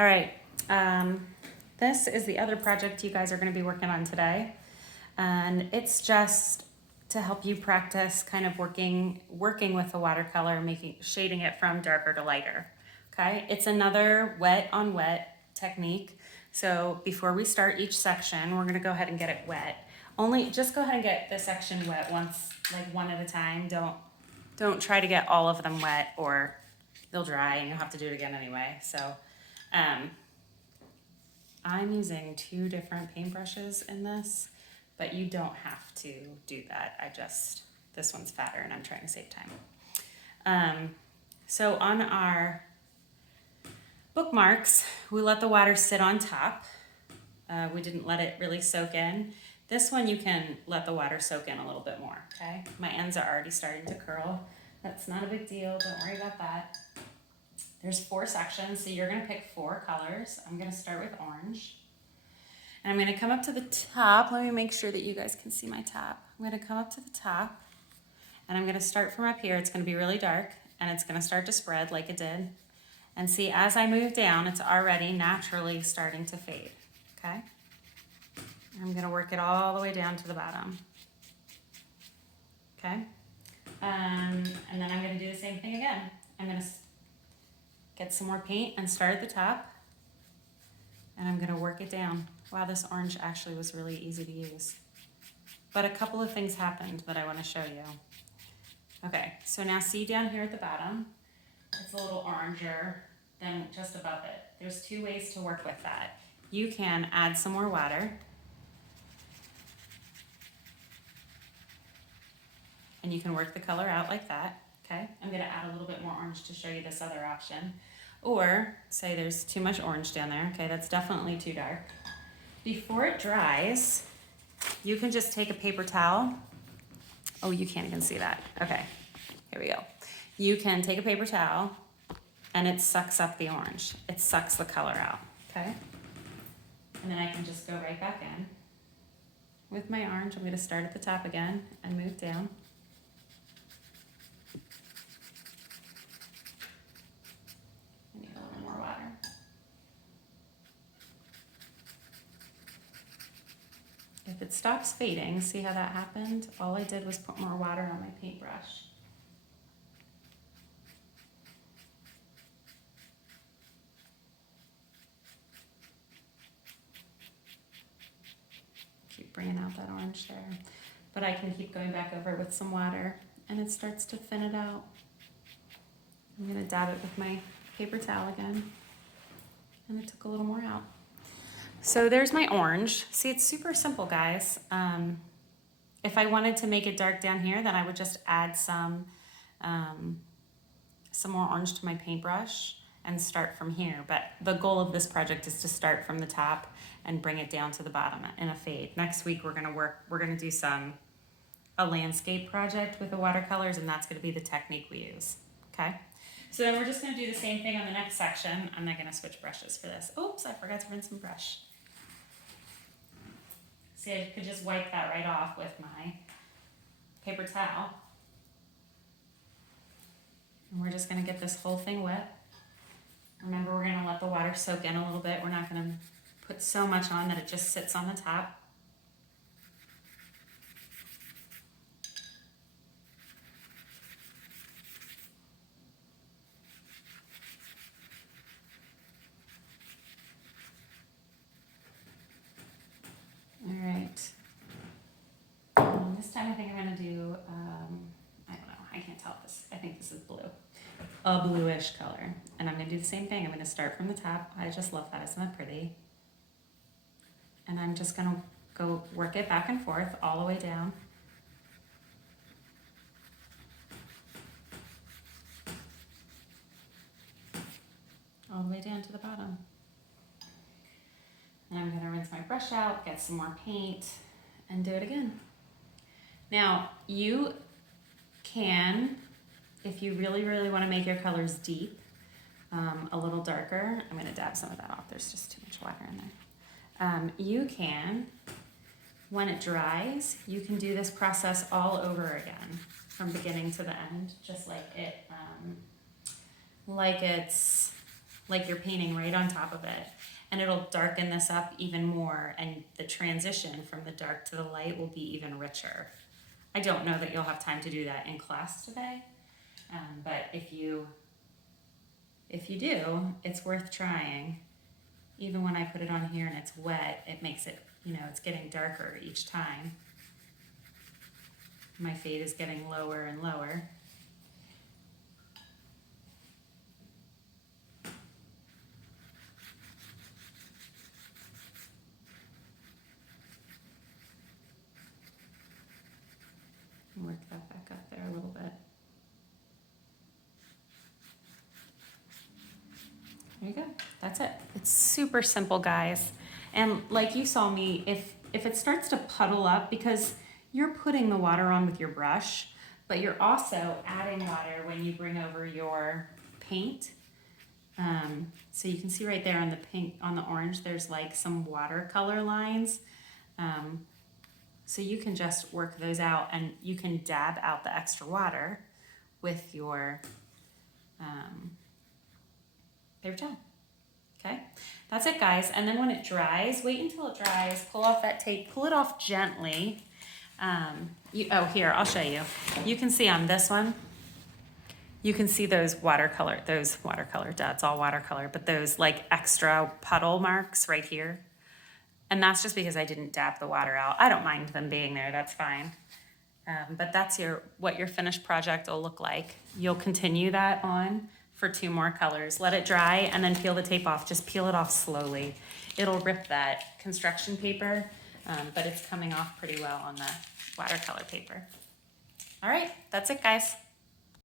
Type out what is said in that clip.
All right, this is the other project you guys are going to be working on today, and it's just to help you practice kind of working with the watercolor, shading it from darker to lighter. Okay, it's another wet on wet technique. So before we start each section, we're going to go ahead and get it wet. Just go ahead and get the section wet once, like one at a time. Don't try to get all of them wet, or they'll dry and you'll have to do it again anyway. So I'm using 2 different paintbrushes in this, but you don't have to do that. This one's fatter and I'm trying to save time. So on our bookmarks, we let the water sit on top. We didn't let it really soak in. This one you can let the water soak in a little bit more, okay? My ends are already starting to curl. That's not a big deal, don't worry about that. There's 4 sections, so you're gonna pick 4 colors. I'm gonna start with orange. And I'm gonna come up to the top. Let me make sure that you guys can see my top. I'm gonna come up to the top, and I'm gonna start from up here. It's gonna be really dark, and it's gonna start to spread like it did. And see, as I move down, it's already naturally starting to fade, okay? I'm gonna work it all the way down to the bottom, okay? And then I'm gonna do the same thing again. I'm gonna get some more paint and start at the top, and I'm gonna work it down. Wow, this orange actually was really easy to use. But a couple of things happened that I wanna show you. Okay, so now see down here at the bottom, it's a little oranger than just above it. There's 2 ways to work with that. You can add some more water, and you can work the color out like that, okay? I'm gonna add a little bit more orange to show you this other option. Or say there's too much orange down there, okay, that's definitely too dark. Before it dries, you can just take a paper towel. Oh, you can't even see that. Okay, here we go. You can take a paper towel, and it sucks up the orange. It sucks the color out, okay? And then I can just go right back in. With my orange, I'm gonna start at the top again and move down. I need a little more water. If it stops fading, see how that happened? All I did was put more water on my paintbrush. Keep bringing out that orange there. But I can keep going back over with some water, and it starts to thin it out. I'm gonna dab it with my paper towel again, and it took a little more out. So there's my orange. See, it's super simple, guys. If I wanted to make it dark down here, then I would just add some more orange to my paintbrush and start from here. But the goal of this project is to start from the top and bring it down to the bottom in a fade. Next week we're gonna do a landscape project with the watercolors, and that's gonna be the technique we use, okay? So then we're just gonna do the same thing on the next section. I'm not gonna switch brushes for this. Oops, I forgot to rinse my brush. See, I could just wipe that right off with my paper towel. And we're just gonna get this whole thing wet. Remember, we're gonna let the water soak in a little bit. We're not gonna put so much on that it just sits on the top. All right. This time I think I'm gonna do, I don't know, I can't tell this. I think this is blue. A bluish color. And I'm gonna do the same thing. I'm gonna start from the top. I just love that, isn't that pretty? And I'm just gonna go work it back and forth all the way down. All the way down to the bottom. And I'm gonna rinse my brush out, get some more paint, and do it again. Now, you can, if you really, really wanna make your colors deep, a little darker, I'm gonna dab some of that off, there's just too much water in there. You can, when it dries, you can do this process all over again, from beginning to the end, just like it's like you're painting right on top of it. And it'll darken this up even more, and the transition from the dark to the light will be even richer. I don't know that you'll have time to do that in class today, but if you do, it's worth trying. Even when I put it on here and it's wet, it makes it, it's getting darker each time. My fade is getting lower and lower. Work that back up there a little bit. There you go. That's it. It's super simple, guys. And like you saw me, if it starts to puddle up, because you're putting the water on with your brush, but you're also adding water when you bring over your paint. So you can see right there on the pink, on the orange, there's like some watercolor lines. So you can just work those out, and you can dab out the extra water with your paper towel. Okay, that's it, guys. And then when it dries, wait until it dries, pull off that tape, pull it off gently. Here, I'll show you. You can see on this one, you can see those watercolor, it's all watercolor, but those like extra puddle marks right here. And that's just because I didn't dab the water out. I don't mind them being there, that's fine. But that's what your finished project will look like. You'll continue that on for 2 more colors. Let it dry and then peel the tape off. Just peel it off slowly. It'll rip that construction paper, but it's coming off pretty well on the watercolor paper. All right, that's it, guys.